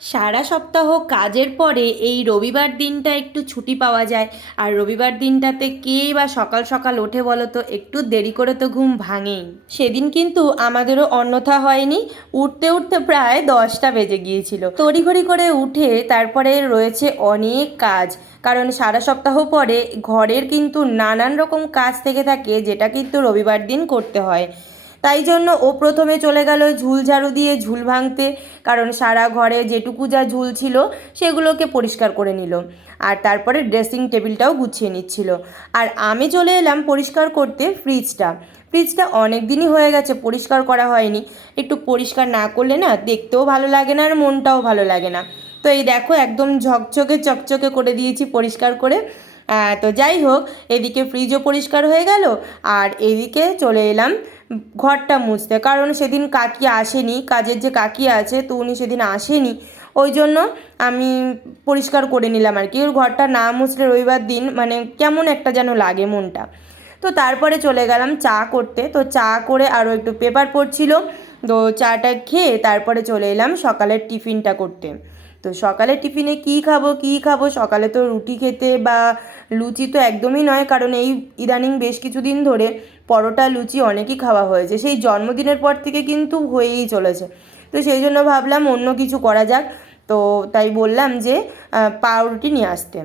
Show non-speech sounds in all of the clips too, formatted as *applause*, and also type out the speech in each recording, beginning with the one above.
সারা সপ্তাহ কাজের পরে এই রবিবার দিনটা একটু ছুটি পাওয়া যায়। আর রবিবার দিনটাতে কেই বা সকাল সকাল ওঠে বলো তো? একটু দেরি করে তো ঘুম ভাঙেই। সেদিন কিন্তু আমাদেরও অন্যথা হয়নি। উঠতে উঠতে প্রায় দশটা বেজে গিয়েছিল। তড়িঘড়ি করে উঠে তারপরে রয়েছে অনেক কাজ। কারণ সারা সপ্তাহ পরে ঘরের কিন্তু নানান রকম কাজ থেকে থাকে, যেটা কিন্তু রবিবার দিন করতে হয়। তাই জন্য ও প্রথমে চলে গেল ঝুল ঝাড়ু দিয়ে ঝুল ভাঙতে, কারণ সারা ঘরে যেটুকু যা ঝুল ছিল সেগুলোকে পরিষ্কার করে নিল। আর তারপরে ড্রেসিং টেবিলটাও গুছিয়ে নিচ্ছিল। আর আমি চলে এলাম পরিষ্কার করতে ফ্রিজটা। ফ্রিজটা অনেক দিনই হয়ে গেছে, পরিষ্কার করা হয়নি। একটু পরিষ্কার না করলে না দেখতেও ভালো লাগে না আর মনটাও ভালো লাগে না। তো এই দেখো একদম ঝকঝকে চকচকে করে দিয়েছি পরিষ্কার করে। তো যাই হোক, এদিকে ফ্রিজও পরিষ্কার হয়ে গেল। আর এদিকে চলে এলাম ঘরটা মুছতে। কারণ সেদিন কাকি আসেনি, কাজের যে কাকি আছে তো উনি সেদিন আসেনি। ওই জন্য আমি পরিষ্কার করে নিলাম আর কি। ওর ঘরটা না মুছলে রবিবার দিন মানে কেমন একটা যেন লাগে মনটা। তো তারপরে চলে গেলাম চা করতে। তো চা করে আরও একটু পেপার পড়ছিল। তো চাটা খেয়ে তারপরে চলে এলাম সকালের টিফিনটা করতে। তো সকালের টিফিনে কী খাব কী খাব? সকালে তো রুটি খেতে বা লুচি তো একদমই নয়। কারণ এই ইদানিং বেশ কিছুদিন ধরে পরোটা, লুচি অনেকই খাওয়া হয়েছে। সেই জন্মদিনের পর থেকে কিন্তু হয়েই চলেছে। তো সেই জন্য ভাবলাম অন্য কিছু করা যাক। তো তাই বললাম যে পাউরুটি নিয়ে আসতে।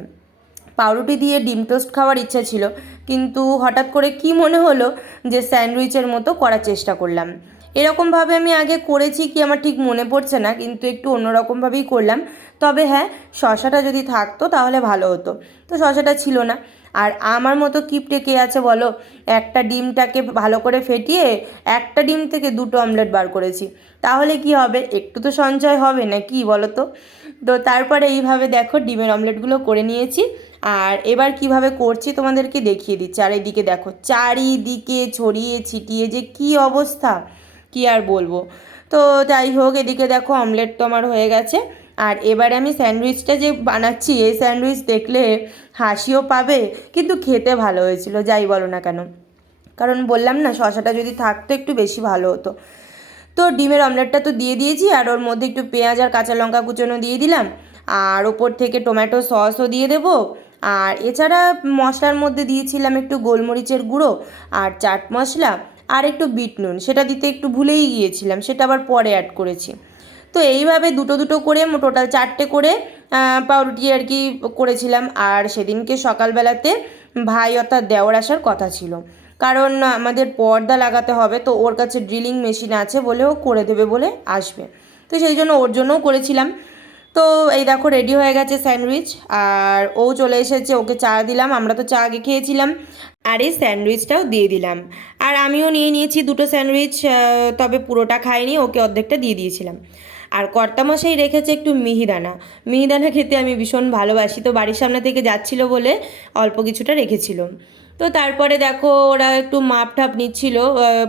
পাউরুটি দিয়ে ডিম টোস্ট খাওয়ার ইচ্ছা ছিল। কিন্তু হঠাৎ করে কি মনে হলো যে, স্যান্ডউইচের মতো করার চেষ্টা করলাম। এরকমভাবে আমি আগে করেছি কি আমার ঠিক মনে পড়ছে না, কিন্তু একটু অন্যরকমভাবেই করলাম। তবে হ্যাঁ শশাটা যদি থাকতো তাহলে ভালো হতো। তো শশাটা ছিল না। আর আমার মতো কিপটে কে আছে বলো? একটা ডিমটাকে ভালো করে ফেটিয়ে একটা ডিম থেকে দুটো অমলেট বার করেছি। তাহলে কি হবে? একটু তো সঞ্চয় হবে না কি বলো তো? তো তারপরে এইভাবে দেখো ডিমের অমলেটগুলো করে নিয়েছি। আর এবার কীভাবে করছি তোমাদেরকে দেখিয়ে দিচ্ছি। আর এইদিকে দেখো, চারিদিকে ছড়িয়ে ছিটিয়ে যে কি অবস্থা? কি আর বলব? তো যাই হোক, এদিকে দেখো অমলেট তো আমার হয়ে গেছে। আর এবারে আমি স্যান্ডউইচটা যে বানাচ্ছি, এই স্যান্ডউইচ দেখলে হাসিও পাবে, কিন্তু খেতে ভালো হয়েছিল, যাই বলো না কেন। কারণ বললাম না, শশাটা যদি থাকতো একটু বেশি ভালো হতো। তো ডিমের অমলেটটা তো দিয়ে দিয়েছি, আর ওর মধ্যে একটু পেঁয়াজ আর কাঁচা লঙ্কা কুচোনো দিয়ে দিলাম। আর ওপর থেকে টমেটো সসও দিয়ে দেবো। আর এছাড়া মশলার মধ্যে দিয়েছিলাম একটু গোলমরিচের গুঁড়ো আর চাট মশলা আর একটু বিট নুন। সেটা দিতে একটু ভুলেই গিয়েছিলাম, সেটা আবার পরে অ্যাড করেছি। তো এইভাবে দুটো দুটো করে টোটাল চারটে করে পাউরুটি আর কি করেছিলাম। আর সেদিনকে সকালবেলাতে ভাই অর্থাৎ দেওয়ার আসার কথা ছিল। কারণ আমাদের পর্দা লাগাতে হবে, তো ওর কাছে ড্রিলিং মেশিন আছে বলে ও করে দেবে বলে আসবে। তো সেই জন্য ওর জন্যও করেছিলাম। তো এই দেখো রেডি হয়ে গেছে স্যান্ডউইচ আর ও চলে এসেছে, ওকে চা দিলাম, আমরা তো চা আগে খেয়েছিলাম। আর এই স্যান্ডউইচটাও দিয়ে দিলাম। আর আমিও নিয়ে নিয়েছি দুটো স্যান্ডউইচ তবে পুরোটা খাইনি, ওকে অর্ধেকটা দিয়ে দিয়েছিলাম। আর কর্তামশাই রেখেছে একটু মিহিদানা। মিহিদানা খেতে আমি ভীষণ ভালোবাসি। তো বাড়ির সামনে থেকে যাচ্ছিল বলে অল্প কিছুটা রেখেছিল। তো তারপরে দেখো ওরা একটু মাপ ঠাপ নিচ্ছিল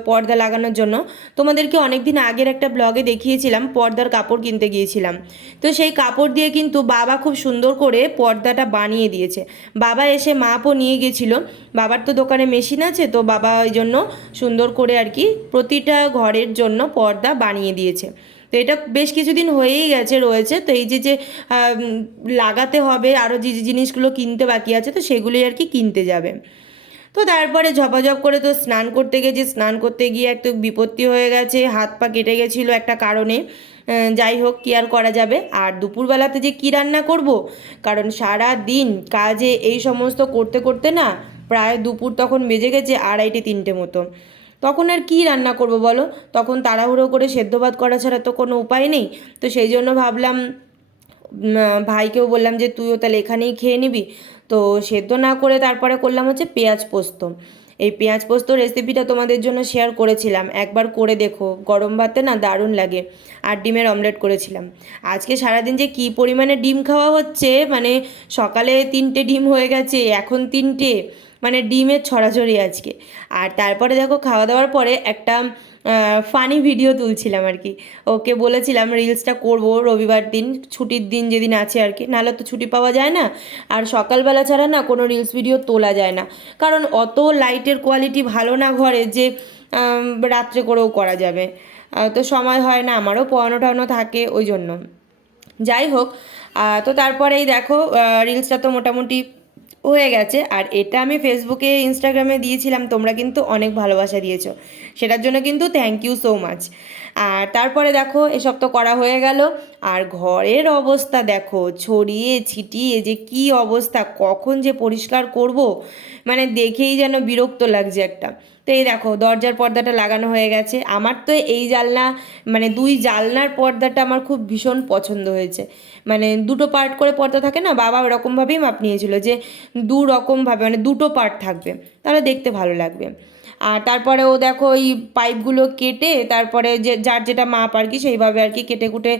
পর্দা লাগানোর জন্য। তোমাদেরকে অনেক দিন আগের একটা ব্লগে দেখিয়েছিলাম, পর্দার কাপড় কিনতে গিয়েছিলাম। তো সেই কাপড় দিয়ে কিন্তু বাবা খুব সুন্দর করে পর্দাটা বানিয়ে দিয়েছে। বাবা এসে মাপও নিয়ে গেছিল। বাবার তো দোকানে মেশিন আছে, তো বাবা ওই জন্য সুন্দর করে আর কি প্রতিটা ঘরের জন্য পর্দা বানিয়ে দিয়েছে। তো এটা বেশ কিছুদিন হয়েই গেছে, রয়েছে। তো এই যে যে লাগাতে হবে আরও যে যে জিনিসগুলো কিনতে বাকি আছে, তো সেগুলোই আর কি কিনতে যাবে। তো তারপরে ঝপাঝপ করে তো স্নান করতে গেছি স্নান করতে গিয়ে একটু বিপত্তি হয়ে গেছে, হাত পা কেটে গেছিল একটা কারণে। যাই হোক, কি আর করা যাবে? আর দুপুরবেলাতে যে কী রান্না করব? কারণ সারা দিন কাজে এই সমস্ত করতে করতে না প্রায় দুপুর তখন বেজে গেছে আড়াইটে, তিনটে মতো। তখন আর কি রান্না করব বলো? তখন তাড়াহুড়ো করে সেদ্ধ ভাত করা ছাড়া তো কোনো উপায় নেই। তো সেই জন্য ভাবলাম ভাইকেও বললাম যে, তুইও তাহলে এখানেই খেয়ে নিবি। তো সেদ্ধ না করে তারপরে করলাম হচ্ছে পেঁয়াজ পোস্ত। এই পেঁয়াজ পোস্ত রেসিপিটা তোমাদের জন্য শেয়ার করেছিলাম। একবার করে দেখো, গরম ভাতে না দারুণ লাগে। আর ডিমের অমলেট করেছিলাম। আজকে সারাদিন যে কী পরিমাণে ডিম খাওয়া হচ্ছে মানে সকালে তিনটে ডিম হয়ে গেছে, এখন তিনটে। মানে ডিমের ছড়াছড়ি আজকে। আর তারপরে দেখো খাওয়া দাওয়ার পরে একটা ফানি ভিডিও তুলছিলাম আর কি। ওকে বলেছিলাম রিলসটা করব রবিবার দিন, ছুটির দিন যেদিন আছে আর কি। নাহলে তো ছুটি পাওয়া যায় না। আর সকালবেলা ছাড়া না কোনো রিলস ভিডিও তোলা যায় না। কারণ অত লাইটের কোয়ালিটি ভালো না ঘরে যে রাত্রে করেও করা যাবে। তো সময় হয় না, আমারও পড়ানো টড়ানো থাকে ওই জন্য। যাই হোক তো তারপরেই দেখো রিলসটা তো মোটামুটি হয়ে গেছে। আর এটা আমি ফেসবুকে ইনস্টাগ্রামে দিয়েছিলাম, তোমরা কিন্তু অনেক ভালোবাসা দিয়েছ। সেটার জন্য কিন্তু থ্যাংক ইউ সো মাচ আর তারপরে দেখো, এসব তো করা হয়ে গেল। আর ঘরের অবস্থা দেখো, ছড়িয়ে ছিটিয়ে যে কি অবস্থা, কখন যে পরিষ্কার করব মানে দেখেই যেন বিরক্ত লাগছে একটা। তো এই দেখো, দরজার পর্দাটা লাগানো হয়ে গেছে। আমার তো এই জালনা মানে দুই জালনার পর্দাটা আমার খুব ভীষণ পছন্দ হয়েছে। মানে দুটো পার্ট করে পর্দা থাকে না, বাবা ওরকমভাবেই মাপ নিয়েছিল যে দু রকমভাবে মানে দুটো পার্ট থাকবে। তাহলে দেখতে ভালো লাগবে। আর তারপরে ও দেখো ওই পাইপগুলো কেটে, তারপরে যে, যার যেটা মাপ আর কি, সেইভাবে আর কি কেটে কুটে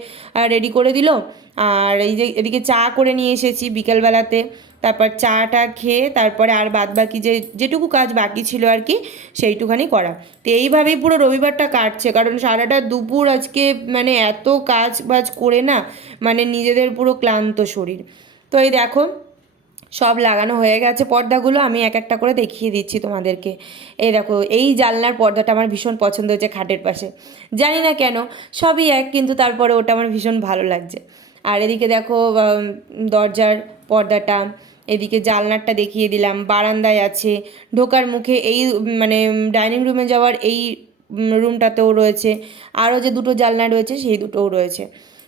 রেডি করে দিল। আর এই যে এদিকে চা করে নিয়ে এসেছি বিকেলবেলাতে, তারপর চাটা খেয়ে তারপরে আর বাদ বাকি যে, যেটুকু কাজ বাকি ছিল আর কি, সেইটুখানি করা। তো এইভাবেই পুরো রবিবারটা কাটছে, কারণ সারাটা দুপুর আজকে মানে এত কাজ বাজ করে না মানে নিজেদের পুরো ক্লান্ত শরীর। তো এই দেখো, সব লাগানো হয়ে গেছে পর্দাগুলো, আমি এক একটা করে দেখিয়ে দিচ্ছি তোমাদেরকে। এই দেখো, এই জানলার পর্দাটা আমার ভীষণ পছন্দ হয়েছে খাটের পাশে। জানি না কেন, সবই এক, কিন্তু তারপরে ওটা আমার ভীষণ ভালো লাগছে। আর এদিকে দেখো দরজার পর্দাটা, এদিকে জানলারটা দেখিয়ে দিলাম, বারান্দায় আছে। ঢোকার মুখে এই মানে ডাইনিং রুমে যাওয়ার এই রুমটাতেও রয়েছে। আরও যে দুটো জানলা রয়েছে, সেই দুটোও রয়েছে।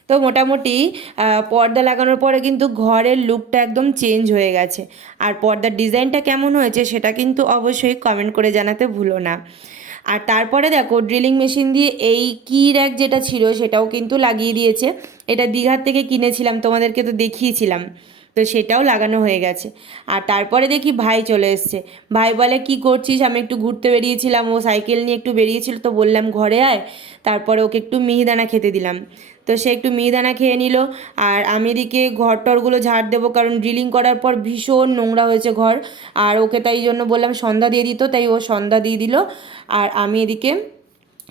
তো মোটামুটি পর্দা লাগানোর পরে কিন্তু ঘরের লুকটা একদম চেঞ্জ হয়ে গেছে। আর পর্দার ডিজাইনটা কেমন হয়েছে, সেটা কিন্তু অবশ্যই কমেন্ট করে জানাতে ভুলো না। আর তারপরে দেখো ড্রিলিং মেশিন দিয়ে এই কি র্যাক যেটা ছিল সেটাও কিন্তু লাগিয়ে দিয়েছে। এটা দীঘার থেকে কিনেছিলাম, তোমাদেরকে তো দেখিয়েছিলাম। তো সেটাও লাগানো হয়ে গেছে। আর তারপরে দেখি ভাই চলে এসছে। ভাই বলে, কি করছিস? আমি একটু ঘুরতে বেরিয়েছিলাম। ও সাইকেল নিয়ে একটু বেরিয়েছিল তো বললাম, ঘরে আয়। তারপরে ওকে একটু মিহিদানা খেতে দিলাম। তো সে একটু মিহিদানা খেয়ে নিল। আর আমি এদিকে ঘর টরগুলো ঝাড় দেবো, কারণ ড্রিলিং করার পর ভীষণ নোংরা হয়েছে ঘর। আর ওকে তাই জন্য বললাম, সন্ধ্যা দিয়ে দিত তাই ও সন্ধ্যা দিয়ে দিল। আর আমি এদিকে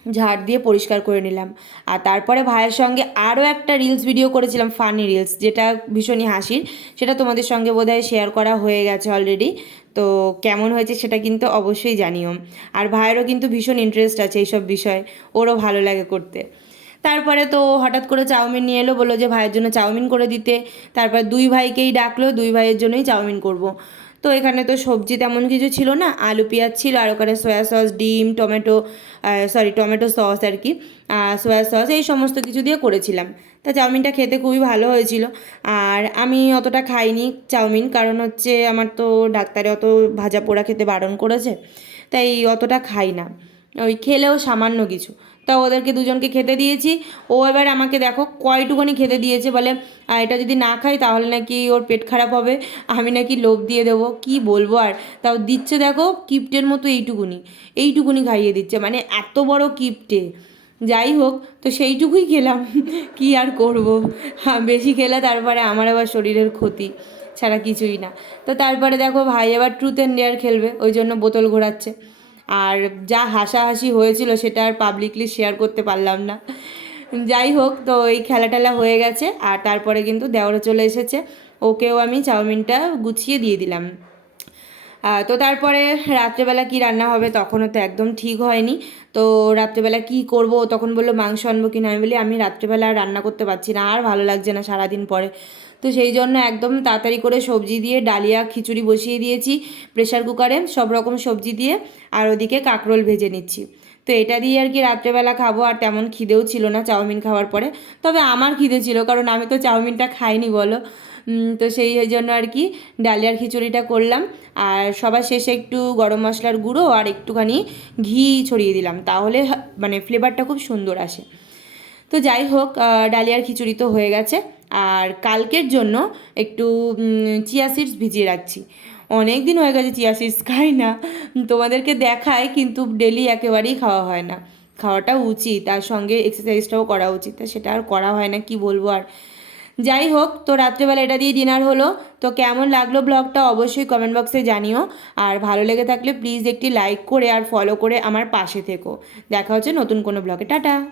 ঝাড় দিয়ে পরিষ্কার করে নিলাম। আর তারপরে ভাইয়ের সঙ্গে আরও একটা রিলস ভিডিও করেছিলাম ফানি রিলস যেটা ভীষণই হাসির। সেটা তোমাদের সঙ্গে বোধহয় শেয়ার করা হয়ে গেছে অলরেডি তো কেমন হয়েছে সেটা কিন্তু অবশ্যই জানিও। আর ভাইয়েরও কিন্তু ভীষণ ইন্টারেস্ট আছে এইসব বিষয়ে। ওরও ভালো লাগে করতে। তারপরে তো হঠাৎ করে চাউমিন নিয়ে এলো, বলল যে ভাইয়ের জন্য চাউমিন করে দিতে। তারপর দুই ভাইকেই ডাকলো, দুই ভাইয়ের জন্যই চাউমিন করব। তো এখানে তো সবজি তেমন কিছু ছিল না, আলু, পেঁয়াজ ছিল, আর ওখানে সয়া সস ডিম টমেটো সরি টমেটো সস আর কি সয়া সস এই সমস্ত কিছু দিয়ে করেছিলাম। তা চাউমিনটা খেতে খুবই ভালো হয়েছিল। আর আমি অতটা খাইনি চাউমিন, কারণ হচ্ছে আমার তো ডাক্তারে অত ভাজা পোড়া খেতে বারণ করেছে, তাই অতটা খাই না। ওই খেলেও সামান্য কিছু। তা ওদেরকে দুজনকে খেতে দিয়েছি। ও এবার আমাকে দেখো কয়টুকুনি খেতে দিয়েছে বলে "আহ, এটা যদি না খাই তাহলে নাকি ওর পেট খারাপ হবে। আমি নাকি লোভ দিয়ে দেবো। কি বলব আর? তাও দিচ্ছে দেখো কিপ্টের মতো এইটুকুনি এইটুকুনি খাইয়ে দিচ্ছে। মানে এত বড় কিপ্টে। যাই হোক তো সেইটুকুই খেলাম। *laughs* কি আর করব? বেশি খেলে তারপরে আমার আবার শরীরের ক্ষতি ছাড়া কিছুই না। তো তারপরে দেখো ভাই আবার ট্রুথ অ্যান্ড ডেয়ার খেলবে ওই জন্য বোতল ঘোরাচ্ছে। আর যা হাসাহাসি হয়েছিল সেটা আর পাবলিকলি শেয়ার করতে পারলাম না। যাই হোক, তো এই খেলা টেলা হয়ে গেছে আর তারপরে কিন্তু দেওয়ারও চলে এসেছে। ওকেও আমি চাউমিনটা গুছিয়ে দিয়ে দিলাম। তো তারপরে রাত্রেবেলা কি রান্না হবে তখনও তো একদম ঠিক হয়নি। তো রাত্রেবেলা কি করব তখন বলল মাংস আনব কিনা। আমি বলি, আমি রাত্রেবেলা রান্না করতে পারছি না, আর ভালো লাগছে না সারাদিন পরে। তো সেই জন্য একদম তাড়াতাড়ি করে সবজি দিয়ে ডালিয়া, খিচুড়ি বসিয়ে দিয়েছি প্রেশার কুকারে সব রকম সবজি দিয়ে আর ওদিকে কাঁকরোল ভেজে নিচ্ছি। তো এটা দিয়ে আর কি রাত্রেবেলা খাব আর তেমন খিদেও ছিল না চাউমিন খাওয়ার পরে। তবে আমার খিদে ছিল কারণ আমি তো চাউমিনটা খাইনি বলো। তো সেই জন্য আর কি ডালিয়ার খিচুড়িটা করলাম। আর সবার শেষে একটু গরম মশলার গুঁড়ো আর একটুখানি ঘি ছড়িয়ে দিলাম। তাহলে মানে ফ্লেভারটা খুব সুন্দর আসে। তো যাই হোক ডালিয়ার খিচুড়ি তো হয়ে গেছে। আর কালকের জন্য একটু চিয়া সিডস ভিজিয়ে রাখছি। অনেক দিন হয়ে গেছে চিয়া সিডস খাই না। তোমাদেরকে দেখায় কিন্তু ডেলি একেবারেই খাওয়া হয় না। খাওয়াটা উচিত, তার সঙ্গে এক্সারসাইজটাও করা উচিত। তা সেটা আর করা হয় না, কি বলব আর। যাই হোক, তো রাত্রেবেলা এটা দিয়ে ডিনার হলো। তো কেমন লাগল ব্লগটা অবশ্যই কমেন্ট বক্সে জানিও। আর ভালো লেগে থাকলে প্লিজ একটি লাইক করে আর ফলো করে আমার পাশে থেকো। দেখা হচ্ছে নতুন কোনো ব্লগে টাটা!